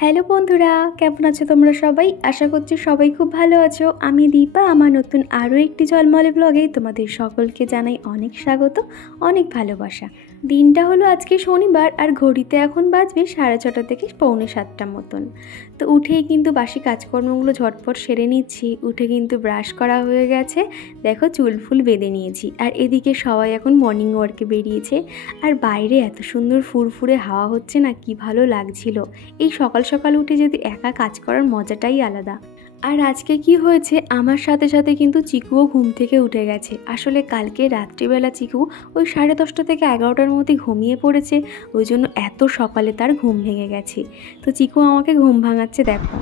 Hello বন্ধুরা, কেমন আছো তোমরা সবাই? আশা করছি সবাই খুব ভালো আছো। আমি দীপা, আমার নতুন আরও একটি ঝলমলে ব্লগে তোমাদের সকলকে জানাই অনেক স্বাগত, অনেক ভালোবাসা। দিনটা হলো আজকে শনিবার, আর ঘড়িতে এখন বাজবে 6:30 থেকে 6:45 মতন। তো উঠেই কিন্তু বাসি কাজকর্মগুলো ঝটপট সেরে নিচ্ছি। উঠে কিন্তু ব্রাশ করা হয়ে গেছে, দেখো চুল ফুল বেঁধে নিয়েছি। আর এদিকে সবাই এখন মর্নিং ওয়ার্কে বেরিয়েছে। আর বাইরে এত সুন্দর ফুরফুরে হাওয়া হচ্ছে না, কি ভালো লাগছিল। এই সকাল সকাল উঠে যদি একা কাজ করার মজাটাই আলাদা। আর আজকে কি হয়েছে, আমার সাথে সাথে কিন্তু চিকুও ঘুম থেকে উঠে গেছে। আসলে কালকে রাত্রিবেলা চিকু ওই 10:30 থেকে 11টার মধ্যে ঘুমিয়ে পড়েছে, ওই জন্য এত সকালে তার ঘুম ভেঙে গেছে। তো চিকু আমাকে ঘুম ভাঙাচ্ছে, দেখো।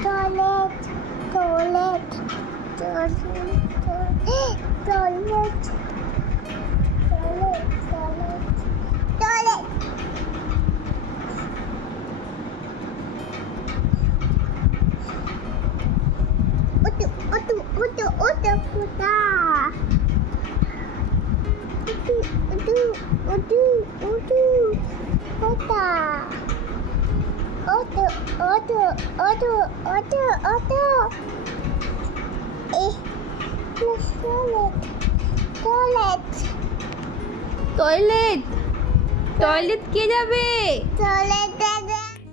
টয়লেট কে যাবে?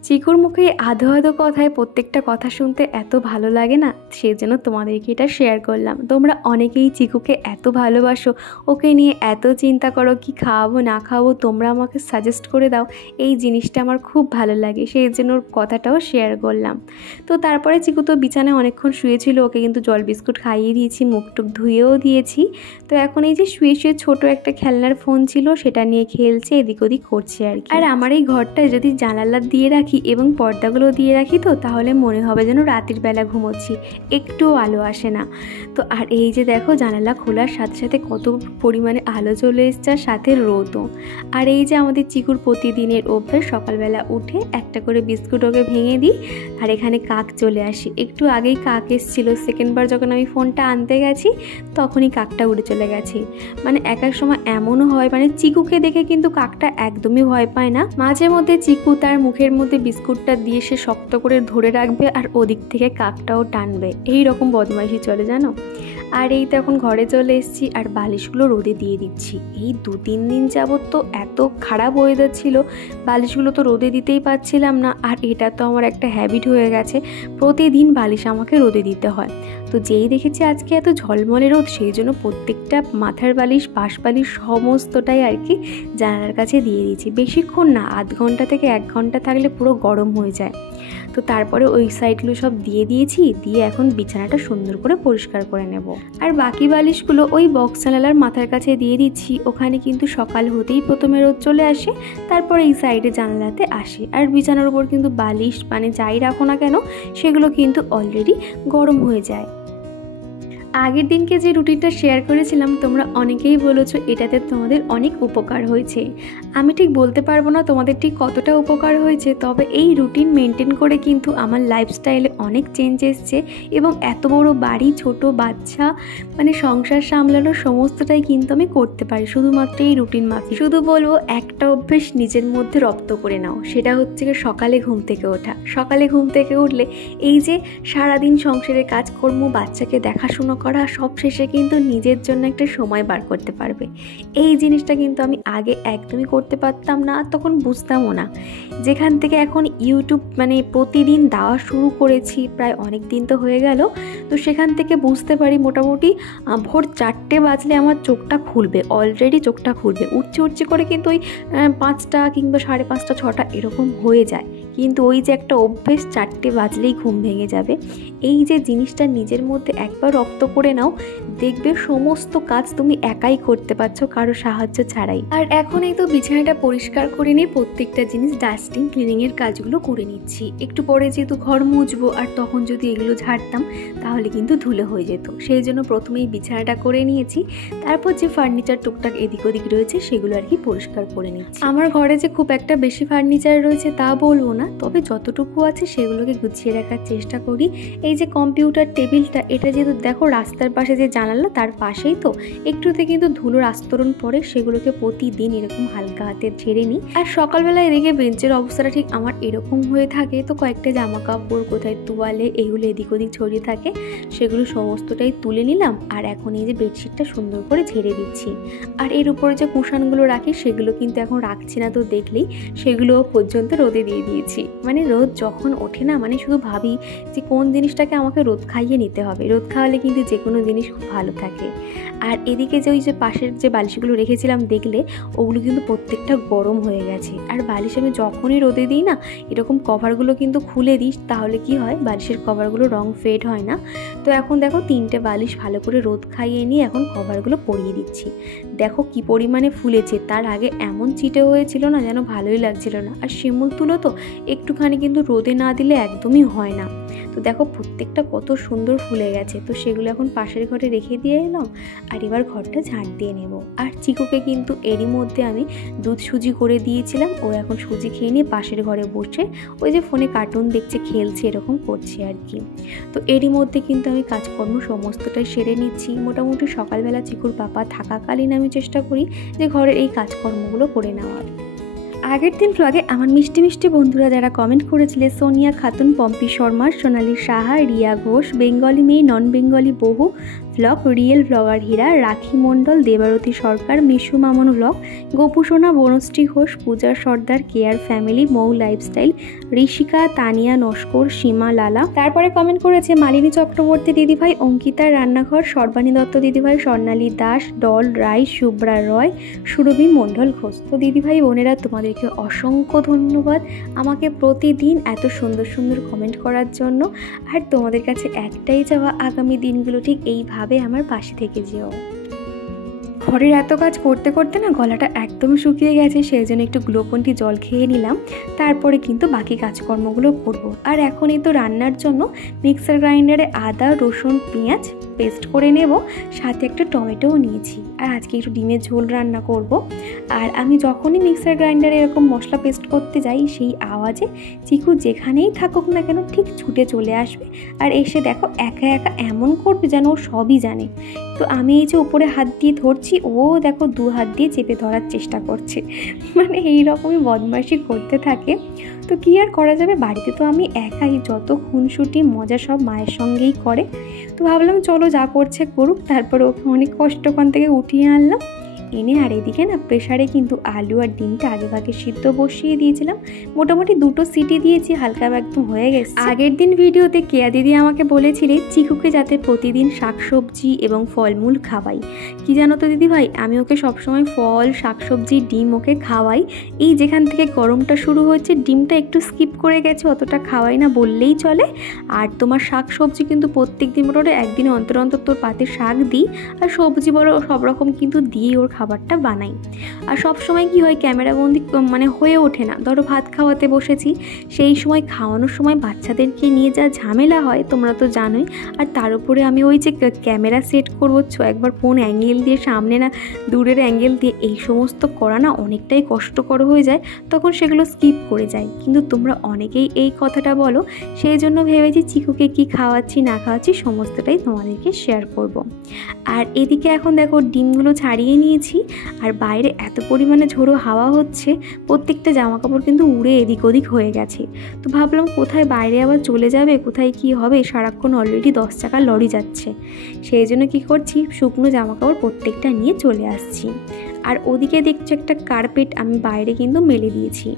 চিকুর মুখে আধো আধো কথায় প্রত্যেকটা কথা শুনতে এত ভালো লাগে না, সেই জন্য তোমাদেরকে এটা শেয়ার করলাম। তোমরা অনেকেই চিকুকে এত ভালোবাসো, ওকে নিয়ে এত চিন্তা করো, কি খাওয়াবো না খাওয়াবো তোমরা আমাকে সাজেস্ট করে দাও। এই জিনিসটা আমার খুব ভালো লাগে, সেই জন্য ওর কথাটাও শেয়ার করলাম। তো তারপরে চিকু তো বিছানায় অনেকক্ষণ শুয়েছিল, ওকে কিন্তু জল বিস্কুট খাইয়ে দিয়েছি, মুখটুক ধুয়েও দিয়েছি। তো এখন এই যে শুয়ে শুয়ে ছোটো একটা খেলনার ফোন ছিল, সেটা নিয়ে খেলছে, এদিক ওদিক করছে আর কি। আর আমার এই ঘরটা যদি জানালা দিয়ে রাখি এবং পর্দাগুলো দিয়ে রাখি, তো তাহলে মনে হবে যেন রাতের বেলা ঘুমোচ্ছি, একটুও আলো আসে না। তো আর এই যে দেখো, জানালা খোলার সাথে সাথে কত পরিমাণে আলো চলে এসছে, আর সাথে রোদও। আর এই যে আমাদের চিকুর প্রতিদিনের অভ্যাস, সকালবেলা উঠে একটা করে বিস্কুট ওকে ভেঙে দিই, আর এখানে কাক চলে আসি। একটু আগেই কাক এসেছিল, সেকেন্ডবার যখন আমি ফোনটা আনতে গেছি তখনই কাকটা উড়ে চলে গেছে। মানে এক এক সময় এমনও হয়, মানে চিকুকে দেখে কিন্তু কাকটা একদমই ভয় পায় না। মাঝে মধ্যে চিকু তার মুখের মধ্যে বিস্কুটটা দিয়ে সে শক্ত করে ধরে রাখবে, আর ওদিক থেকে কাকটাও টানবে। এই রকম বদমাইশি চলে, জানো। আর এই তো এখন ঘরে চলে এসেছি, আর বালিশগুলো রোদে দিয়ে দিচ্ছি। এই 2-3 দিন যাবত তো এত খারাপ ওয়েদার ছিল, বালিশগুলো তো রোদে দিতেই পারছিলাম না। আর এটা তো আমার একটা হ্যাবিট হয়ে গেছে, প্রতিদিন বালিশ আমাকে রোদে দিতে হয়। তো যেই দেখেছি আজকে এত ঝলমলে রোদ, সেই জন্য প্রত্যেকটা মাথার বালিশ, পাশ বালিশ সমস্তটাই আর কি জানালার কাছে দিয়ে দিয়েছি। বেশিক্ষণ না, আধ ঘন্টা থেকে 1 ঘন্টা থাকলে পুরো গরম হয়ে যায়। তো তারপরে ওই সাইডগুলো সব দিয়ে দিয়েছি, দিয়ে এখন বিছানাটা সুন্দর করে পরিষ্কার করে নেব। আর বাকি বালিশগুলো ওই বক্স জানালার মাথার কাছে দিয়ে দিচ্ছি। ওখানে কিন্তু সকাল হতেই প্রথমে রোদ চলে আসে, তারপরে এই সাইডে জানালাতে আসে। আর বিছানার উপর কিন্তু বালিশ মানে যাই রাখো না কেন, সেগুলো কিন্তু অলরেডি গরম হয়ে যায়। আগের দিনকে যে রুটিনটা শেয়ার করেছিলাম, তোমরা অনেকেই বলেছো এটাতে তোমাদের অনেক উপকার হয়েছে। আমি ঠিক বলতে পারবো না তোমাদের ঠিক কতটা উপকার হয়েছে, তবে এই রুটিন মেনটেন করে কিন্তু আমার লাইফস্টাইলে অনেক চেঞ্জ এসছে। এবং এত বড় বাড়ি, ছোট বাচ্চা, মানে সংসার সামলানোর সমস্তটাই কিন্তু আমি করতে পারি শুধুমাত্র এই রুটিন মাফিক। শুধু বলবো, একটা অভ্যেস নিজের মধ্যে রপ্ত করে নাও, সেটা হচ্ছে সকালে ঘুম থেকে ওঠা। সকালে ঘুম থেকে উঠলে এই যে সারাদিন সংসারের কাজকর্ম, বাচ্চাকে দেখাশুনো করা, সব শেষে কিন্তু নিজের জন্য একটা সময় বার করতে পারবে। এই জিনিসটা কিন্তু আমি আগে একদমই করতে পারতাম না, তখন বুঝতামও না। যেখান থেকে এখন ইউটিউব মানে প্রতিদিন দেওয়া শুরু করেছি, প্রায় অনেক দিন তো হয়ে গেল, তো সেখান থেকে বুঝতে পারি মোটামুটি ভোর 4টে বাজলে আমার চোখটা খুলবে, অলরেডি চোখটা খুলবে। উঠছে করে কিন্তু ওই 5টা কিংবা 5:30, 6টা এরকম হয়ে যায়। কিন্তু ওই যে একটা অভ্যেস 4টে বাজলেই ঘুম ভেঙে যাবে, এই যে জিনিসটা নিজের মধ্যে একবার রপ্ত করে নাও, দেখবে সমস্ত কাজ তুমি একাই করতে পারছো কারো সাহায্য ছাড়াই। আর এখন এই তো বিছানাটা পরিষ্কার করে নিয়ে প্রত্যেকটা জিনিস ডাস্টিং ক্লিনিংয়ের কাজগুলো করে নিচ্ছি। একটু পরে যেহেতু ঘর মুছবো, আর তখন যদি এগুলো ঝাড়তাম তাহলে কিন্তু ধুলো হয়ে যেত, সেই জন্য প্রথমেই বিছানাটা করে নিয়েছি। তারপর যে ফার্নিচার টুকটাক এদিক ওদিক রয়েছে সেগুলো আর কি পরিষ্কার করে নিচ্ছি। আমার ঘরে যে খুব একটা বেশি ফার্নিচার রয়েছে তা বলবো না, তবে যতটুকু আছে সেগুলোকে গুছিয়ে রাখার চেষ্টা করি। এই যে কম্পিউটার টেবিলটা, এটা যেহেতু দেখো রাস্তার পাশে যে জানালা তার পাশেই, তো একটুতে কিন্তু ধুলোর আস্তরণ পড়ে, সেগুলোকে প্রতিদিন এরকম হালকা হাতে ঝেড়ে নিই। আর সকালবেলা এদিকে বেঞ্চের অবস্থাটা ঠিক আমার এরকম হয়ে থাকে, তো কয়েকটা জামা কাপড় কোথায় তোয়ালে এগুলো এদিক ওদিক ছড়িয়ে থাকে, সেগুলো সমস্তটাই তুলে নিলাম। আর এখন এই যে বেডশিটটা সুন্দর করে ঝেড়ে দিচ্ছি। আর এর উপরে যে কুশানগুলো রাখি সেগুলো কিন্তু এখন রাখছি না, তো দেখলেই সেগুলো পর্যন্ত রোদে দিয়ে দিয়েছি। মানে রোদ যখন ওঠে না, মানে শুধু ভাবি যে কোন জিনিসটাকে আমাকে রোদ খাইয়ে নিতে হবে, রোদ খাওয়ালে কিন্তু যে কোনো জিনিস খুব ভালো থাকে। আর এদিকে যে ওই যে পাশের যে বালিশগুলো রেখেছিলাম দেখলে, ওগুলো কিন্তু প্রত্যেকটা গরম হয়ে গেছে। আর বালিশ আমি যখনই রোদে দিই না, এরকম কভারগুলো কিন্তু খুলে দিই, তাহলে কি হয় বালিশের কভারগুলো রং ফেড হয় না। তো এখন দেখো 3টে বালিশ ভালো করে রোদ খাইয়ে নিয়ে এখন কভারগুলো পরিয়ে দিচ্ছি। দেখো কি পরিমাণে ফুলেছে, তার আগে এমন চিটে হয়েছিল না, যেন ভালোই লাগছিল না। আর শিমুল তুলো তো একটুখানি কিন্তু রোদে না দিলে একদমই হয় না। তো দেখো প্রত্যেকটা কত সুন্দর ফুলে গেছে। তো সেগুলো এখন পাশের ঘরে রেখে দিয়ে এলাম, আর এবার ঘরটা ঝাড় দিয়ে নেব। আর চিকুকে কিন্তু এরই মধ্যে আমি দুধ সুজি করে দিয়েছিলাম, ও এখন সুজি খেয়ে নিয়ে পাশের ঘরে বসে ওই যে ফোনে কার্টুন দেখছে, খেলছে, এরকম করছে আর কি। তো এরই মধ্যে কিন্তু আমি কাজকর্ম সমস্তটাই সেরে নিচ্ছি। মোটামুটি সকালবেলা চিকুর পাপা থাকাকালীন আমি চেষ্টা করি যে ঘরের এই কাজকর্মগুলো করে নেওয়ার। আগের দিন ব্লগে আমার মিষ্টি মিষ্টি বন্ধুরা যারা কমেন্ট করেছিলে, সোনিয়া খাতুন, পম্পি শর্মা, সোনালী সাহা, রিয়া ঘোষ, বেঙ্গলি মেয়ে, নন বেঙ্গলি বহু ব্লগ, রিয়েল ব্লগার হীরা, রাখি মণ্ডল, দেবারতী সরকার, মিশু মামন ব্লগ, গোপুসোনা, বনশ্রী ঘোষ, পূজা সর্দার, কেয়ার ফ্যামিলি, মৌ লাইফস্টাইল, ঋষিকা, তানিয়া নস্কর, সীমা লালা। তারপরে কমেন্ট করেছে মালিনী চক্রবর্তী দিদিভাই, অঙ্কিতার রান্নাঘর, সর্বাণী দত্ত দিদিভাই, স্বর্ণালী দাস, ডল রায়, শুভ্রা রয়, সুরভি মণ্ডল ঘোষ। তো দিদিভাই বোনেরা তোমাদেরকে অসংখ্য ধন্যবাদ আমাকে প্রতিদিন এত সুন্দর সুন্দর কমেন্ট করার জন্য। আর তোমাদের কাছে একটাই চাওয়া, আগামী দিনগুলো ঠিক এইভাবে আমার পাশে থেকে যেও। ঘরের এত কাজ করতে করতে না গলাটা একদম শুকিয়ে গেছে, সেই জন্য একটু গ্লুকন-ডি জল খেয়ে নিলাম। তারপরে কিন্তু বাকি কাজকর্মগুলো করব। আর এখন এই তো রান্নার জন্য মিক্সার গ্রাইন্ডারে আদা, রসুন, পেঁয়াজ পেস্ট করে নেব, সাথে একটা টমেটোও নিয়েছি। আর আজকে একটু ডিমের ঝোল রান্না করব। আর আমি যখনই মিক্সার গ্রাইন্ডারে এরকম মশলা পেস্ট করতে যাই, সেই আওয়াজে চিকু যেখানেই থাকুক না কেন ঠিক ছুটে চলে আসবে, আর এসে দেখো একা একা এমন করবে যেন ও সবই জানে। তো আমি এই যে উপরে হাত দিয়ে ধরছি, ও দেখো 2 হাত দিয়ে চেপে ধরার চেষ্টা করছে, মানে এইরকমই বদমাইশি করতে থাকে। তো কী আর করা যাবে, বাড়িতে তো আমি একাই, যত খুনসুটি মজা সব মায়ের সঙ্গেই করে। তো ভাবলাম চলো যা করছে করুক, তারপরে ওকে অনেক কষ্ট ওখান থেকে উঠিয়ে আনলাম এনে। আর এদিকে না প্রেশারে কিন্তু আলু আর ডিমটা আগে ভাগে সিদ্ধ বসিয়ে দিয়েছিলাম, মোটামুটি 2টো সিটি দিয়েছি, হালকা একদম হয়ে গেছে। আগের দিন ভিডিওতে কেয়া দিদি আমাকে বলেছিলে চিকুকে যাতে প্রতিদিন শাকসবজি এবং ফলমূল খাওয়াই। কি জানো তো দিদিভাই, আমি ওকে সবসময় ফল, শাকসবজি, ডিম ওকে খাওয়াই। এই যেখান থেকে গরমটা শুরু হচ্ছে, ডিমটা একটু স্কিপ করে গেছে, অতটা খাওয়াই না বললেই চলে। আর তোমার শাকসবজি কিন্তু প্রত্যেক দিন মোটামুটি একদিনে অন্তর অন্তর তোর পাতে শাক দিই, আর সবজি বলো সব রকম কিন্তু দিয়ে ওর খাবারটা বানাই। আর সব সময় কি হয়, ক্যামেরাবন্দি মানে হয়ে ওঠে না। ধরো ভাত খাওয়াতে বসেছি, সেই সময় খাওয়ানোর সময় বাচ্চাদেরকে নিয়ে যা ঝামেলা হয় তোমরা তো জানোই। আর তার উপরে আমি ওই যে ক্যামেরা সেট করবো, একবার কোন অ্যাঙ্গেল দিয়ে, সামনে না দূরের অ্যাঙ্গেল দিয়ে, এই সমস্ত করা না অনেকটাই কষ্টকর হয়ে যায়, তখন সেগুলো স্কিপ করে যায়। কিন্তু তোমরা অনেকেই এই কথাটা বলো, সেই জন্য ভেবেছি চিকুকে কি খাওয়াচ্ছি না খাওয়াচ্ছি সমস্তটাই তোমাদেরকে শেয়ার করব। আর এদিকে এখন দেখো ডিমগুলো ছাড়িয়ে নিয়েছি, আর বাইরে এত পরিমাণে ঝোড়ো হাওয়া হচ্ছে, প্রত্যেকটা জামা কাপড় কিন্তু উড়ে এদিক ওদিক হয়ে গেছে। তো ভাবলাম কোথায় বাইরে আবার চলে যাবে, কোথায় কি হবে, সারাক্ষণ অলরেডি 10 চাকার লরি যাচ্ছে। সেই জন্য কী করছি, শুকনো জামা কাপড় প্রত্যেকটা নিয়ে চলে আসছি। আর ওদিকে দেখছো একটা কার্পেট আমি বাইরে কিন্তু মেলে দিয়েছি।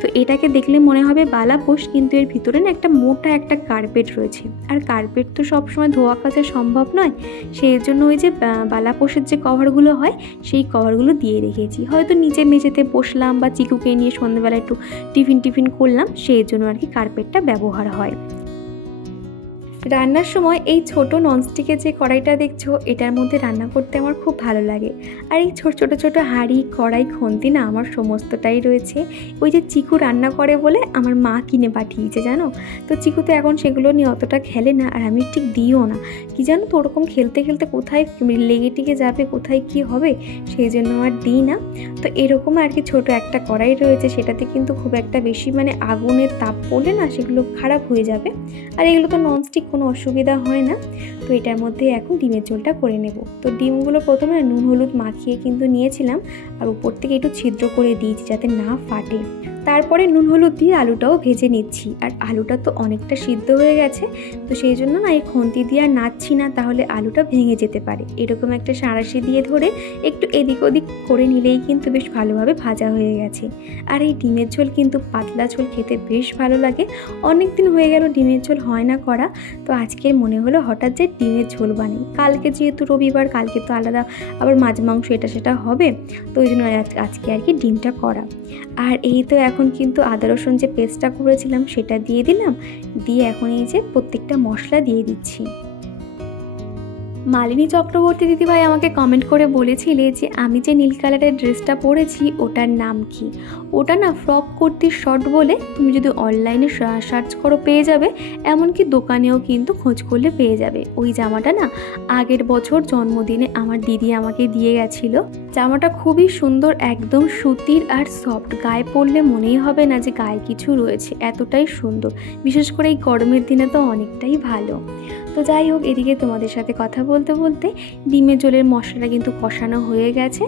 তো এটাকে দেখলে মনে হবে বালাপোষ, কিন্তু এর ভিতরে না একটা মোটা একটা কার্পেট রয়েছে। আর কার্পেট তো সবসময় ধোয়া কাচা সম্ভব নয়, সেই জন্য ওই যে বালাপোষের যে কভারগুলো হয় সেই কভারগুলো দিয়ে রেখেছি। হয়তো নিচে মেঝেতে বসলাম বা চিকুকে নিয়ে সন্ধ্যেবেলা একটু টিফিন করলাম, সেই জন্য আর কি কার্পেটটা ব্যবহার হয়। রান্নার সময় এই ছোট ননস্টিকের যে কড়াইটা দেখছো, এটার মধ্যে রান্না করতে আমার খুব ভালো লাগে। আর এই ছোট হাঁড়ি, কড়াই, খুন্তি না আমার সমস্তটাই রয়েছে। ওই যে চিকু রান্না করে বলে আমার মা কিনে পাঠিয়েছে জানো। তো চিকু তো এখন সেগুলো নিয়ে অতটা খেলে না, আর আমি ঠিক দিও না। কি জানো তো, ওরকম খেলতে কোথায় লেগে টিকে যাবে, কোথায় কি হবে, সেই জন্য আর দিই না। তো এরকম আর কি ছোট একটা কড়াই রয়েছে, সেটাতে কিন্তু খুব একটা বেশি মানে আগুনের তাপ পড়লে না সেগুলো খারাপ হয়ে যাবে। আর এগুলো তো ননস্টিক, কোনো অসুবিধা হয় না। তো এটার মধ্যে এখন ডিমের ঝোলটা করে নেব। তো ডিমগুলো প্রথমে নুন হলুদ মাখিয়ে কিন্তু নিয়েছিলাম, আর উপর থেকে একটু ছিদ্র করে দিয়েছি যাতে না ফাটে। তারপরে নুন হলুদ দিয়ে আলুটাও ভেজে নিচ্ছি। আর আলুটা তো অনেকটা সিদ্ধ হয়ে গেছে, তো সেই জন্য না এই খুন্তি দিয়ে আর নাড়ছি না, তাহলে আলুটা ভেঙে যেতে পারে। এরকম একটা সাঁড়াশি দিয়ে ধরে একটু এদিক ওদিক করে নিলেই কিন্তু বেশ ভালোভাবে ভাজা হয়ে গেছে। আর এই ডিমের ঝোল কিন্তু পাতলা ঝোল খেতে বেশ ভালো লাগে। অনেক দিন হয়ে গেল ডিমের ঝোল হয় না করা, তো আজকে মনে হলো হঠাৎ যে ডিমের ঝোল বানাই। কালকে যেহেতু রবিবার, কালকে তো আলাদা আবার মাছ মাংস এটা সেটা হবে, তো ওই জন্য আজকে আর কি ডিমটা করা। আর এই তো এখন কিন্তু আদা রসুন যে পেস্টটা করেছিলাম সেটা দিয়ে দিলাম, দিয়ে এখন এই যে প্রত্যেকটা মশলা দিয়ে দিচ্ছি। মালিনী চক্রবর্তী দিদিভাই আমাকে কমেন্ট করে বলেছিলে যে আমি যে নীল কালারের ড্রেসটা পরেছি ওটার নাম কি। ওটা না ফ্রক কুর্তির শর্ট বলে, তুমি যদি অনলাইনে সার্চ করো পেয়ে যাবে, এমনকি দোকানেও কিন্তু খোঁজ করলে পেয়ে যাবে। ওই জামাটা না আগের বছর জন্মদিনে আমার দিদি আমাকে দিয়ে গেছিলো। জামাটা খুবই সুন্দর, একদম সুতির আর সফট, গায়ে পরলে মনেই হবে না যে গায়ে কিছু রয়েছে, এতটাই সুন্দর। বিশেষ করে এই গরমের দিনে তো অনেকটাই ভালো। তো যাই হোক, এদিকে তোমাদের সাথে কথা বলতে বলতে ডিমের ঝোলের মশলাটা কিন্তু কষানো হয়ে গেছে।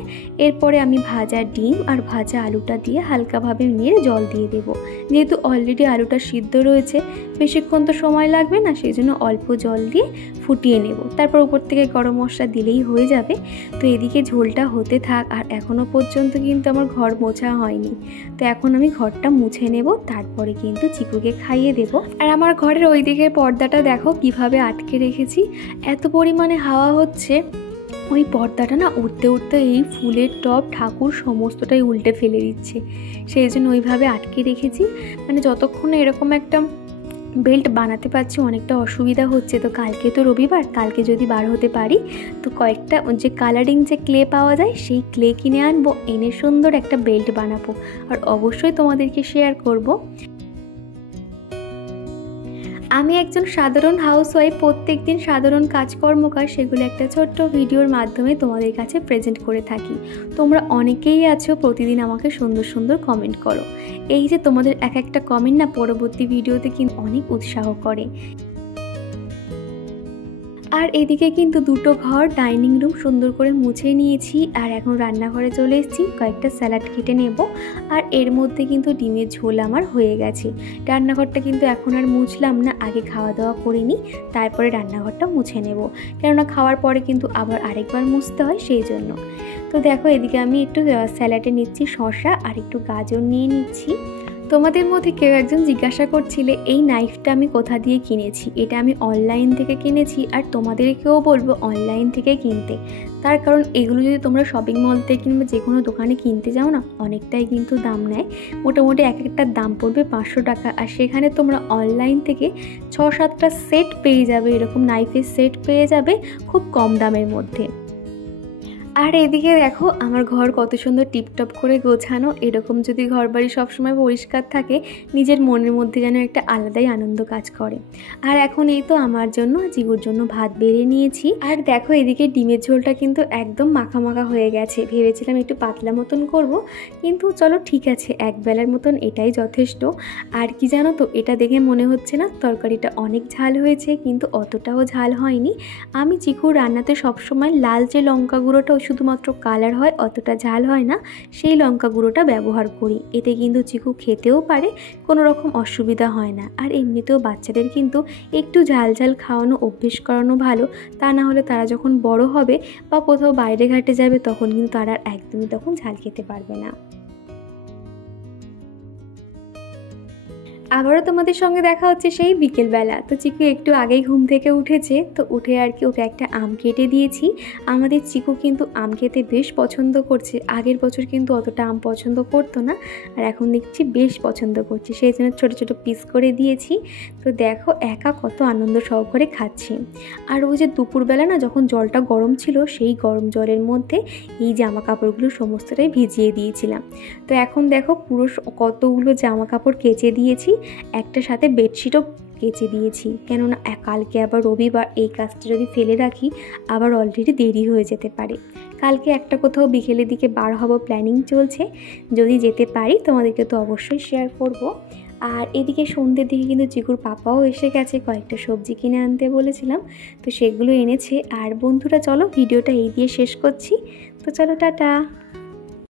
এরপরে আমি ভাজা ডিম আর ভাজা আলুটা দিয়ে হালকাভাবে নিয়ে জল দিয়ে দেব। যেহেতু অলরেডি আলুটা সিদ্ধ রয়েছে, বেশিক্ষণ তো সময় লাগবে না, সেই জন্য অল্প জল দিয়ে ফুটিয়ে নেব। তারপর উপর থেকে গরম মশলা দিলেই হয়ে যাবে। তো এদিকে ঝোলটা হতে থাক। আর এখনও পর্যন্ত কিন্তু আমার ঘর মোছা হয়নি, তো এখন আমি ঘরটা মুছে নেব, তারপরে কিন্তু চিকুকে খাইয়ে দেব। আর আমার ঘরের ওই দিকের পর্দাটা দেখো কিভাবে আটকে রেখেছি, এত পরিমাণে হাওয়া হচ্ছে। ওই পর্দাটা না উঠতে এই ফুলের টব ঠাকুর সমস্তটাই উল্টে ফেলে দিচ্ছে, সেই জন্য ওইভাবে আটকে রেখেছি। মানে যতক্ষণ এরকম একটা বেল্ট বানাতে পারছি অনেকটা অসুবিধা হচ্ছে। তো কালকে তো রবিবার, কালকে যদি বার হতে পারি তো কয়েকটা যে কালারিং যে ক্লে পাওয়া যায় সেই ক্লে কিনে আনবো, এনে সুন্দর একটা বেল্ট বানাবো, আর অবশ্যই তোমাদেরকে শেয়ার করব। আমি একজন সাধারণ হাউসওয়াইফ, প্রত্যেক দিন সাধারণ কাজকর্মকার সেগুলো একটা ছোট্ট ভিডিওর মাধ্যমে তোমাদের কাছে প্রেজেন্ট করে থাকি। তোমরা অনেকেই আছো প্রতিদিন আমাকে সুন্দর সুন্দর কমেন্ট করো। এই যে তোমাদের এক একটা কমেন্ট না পরবর্তী ভিডিওতে কিন্তু অনেক উৎসাহ করে। আর এদিকে কিন্তু দুটো ঘর, ডাইনিং রুম সুন্দর করে মুছে নিয়েছি। আর এখন রান্নাঘরে চলে এসেছি, কয়েকটা স্যালাড কেটে নেব। আর এর মধ্যে কিন্তু ডিমের ঝোল আমার হয়ে গেছে। রান্নাঘরটা কিন্তু এখন আর মুছলাম না, আগে খাওয়া দাওয়া করে নিই, তারপরে রান্নাঘরটা মুছে নেব। কেননা খাওয়ার পরে কিন্তু আবার আরেকবার মুছতে হয়, সেই জন্য। তো দেখো এদিকে আমি একটু স্যালাডে নিচ্ছি শসা আর একটু গাজর নিয়ে নিচ্ছি। তোমাদের মধ্যে কেউ একজন জিজ্ঞাসা করছিলে এই নাইফটা আমি কোথা দিয়ে কিনেছি। এটা আমি অনলাইন থেকে কিনেছি, আর তোমাদেরকেও বলবো অনলাইন থেকে কিনতে। তার কারণ এগুলো যদি তোমরা শপিং মল থেকে কিংবা যে কোনো দোকানে কিনতে যাও না, অনেকটাই কিন্তু দাম নেয়। মোটামুটি এক একটার দাম পড়বে 500 টাকা, আর সেখানে তোমরা অনলাইন থেকে 6-7টা সেট পেয়ে যাবে, এরকম নাইফের সেট পেয়ে যাবে খুব কম দামের মধ্যে। আর এদিকে দেখো আমার ঘর কত সুন্দর টিপটপ করে গোছানো। এরকম যদি ঘর বাড়ি সবসময় পরিষ্কার থাকে, নিজের মনের মধ্যে যেন একটা আলাদাই আনন্দ কাজ করে। আর এখন এই তো আমার জন্য জিগুর জন্য ভাত বেড়ে নিয়েছি। আর দেখো এদিকে ডিমের ঝোলটা কিন্তু একদম মাখা মাখা হয়ে গেছে। ভেবেছিলাম একটু পাতলা মতন করব, কিন্তু চলো ঠিক আছে, এক বেলার মতন এটাই যথেষ্ট। আর কি জানো তো, এটা দেখে মনে হচ্ছে না তরকারিটা অনেক ঝাল হয়েছে, কিন্তু অতটাও ঝাল হয়নি। আমি চিকুর রান্নাতে সবসময় লাল যে লঙ্কা গুঁড়োটা শুধুমাত্র কালার হয়, অতটা ঝাল হয় না, সেই লঙ্কা গুঁড়োটা ব্যবহার করি। এতে কিন্তু চিকু খেতেও পারে, কোনো রকম অসুবিধা হয় না। আর এমনিতেও বাচ্চাদের কিন্তু একটু ঝাল ঝাল খাওয়ানো অভ্যেস করানো ভালো, তা না হলে তারা যখন বড় হবে বা কোথাও বাইরে ঘাটে যাবে তখন কিন্তু তারা একদমই তখন ঝাল খেতে পারবে না। আবারও তোমাদের সঙ্গে দেখা হচ্ছে সেই বিকেলবেলা। তো চিকু একটু আগেই ঘুম থেকে উঠেছে, তো উঠে আর কি ওকে একটা আম কেটে দিয়েছি। আমাদের চিকু কিন্তু আম খেতে বেশ পছন্দ করছে। আগের বছর কিন্তু অতটা আম পছন্দ করতো না, আর এখন দেখছি বেশ পছন্দ করছে, সেই জন্য ছোটো ছোটো পিস করে দিয়েছি। তো দেখো একা কত আনন্দ সহকারে খাচ্ছি। আর ওই যে দুপুরবেলা না যখন জলটা গরম ছিল, সেই গরম জলের মধ্যে এই জামা কাপড়গুলো সমস্তটাই ভিজিয়ে দিয়েছিলাম। তো এখন দেখো পুরো কতগুলো জামা কাপড় কেচে দিয়েছি, একটা সাথে বেডশিটও কেচে দিয়েছি। কেননা কালকে আবার রবিবার, এই কাজটা যদি ফেলে রাখি আবার অলরেডি দেরি হয়ে যেতে পারে। কালকে একটা কোথাও বিকেলের দিকে বার হব প্ল্যানিং চলছে, যদি যেতে পারি তোমাদেরকে তো অবশ্যই শেয়ার করব। আর এদিকে সন্ধ্যের দিকে কিন্তু চিকুর পাপাও এসে গেছে, কয়েকটা সবজি কিনে আনতে বলেছিলাম, তো সেগুলো এনেছে। আর বন্ধুরা চলো ভিডিওটা এই দিয়ে শেষ করছি, তো চলো টাটা।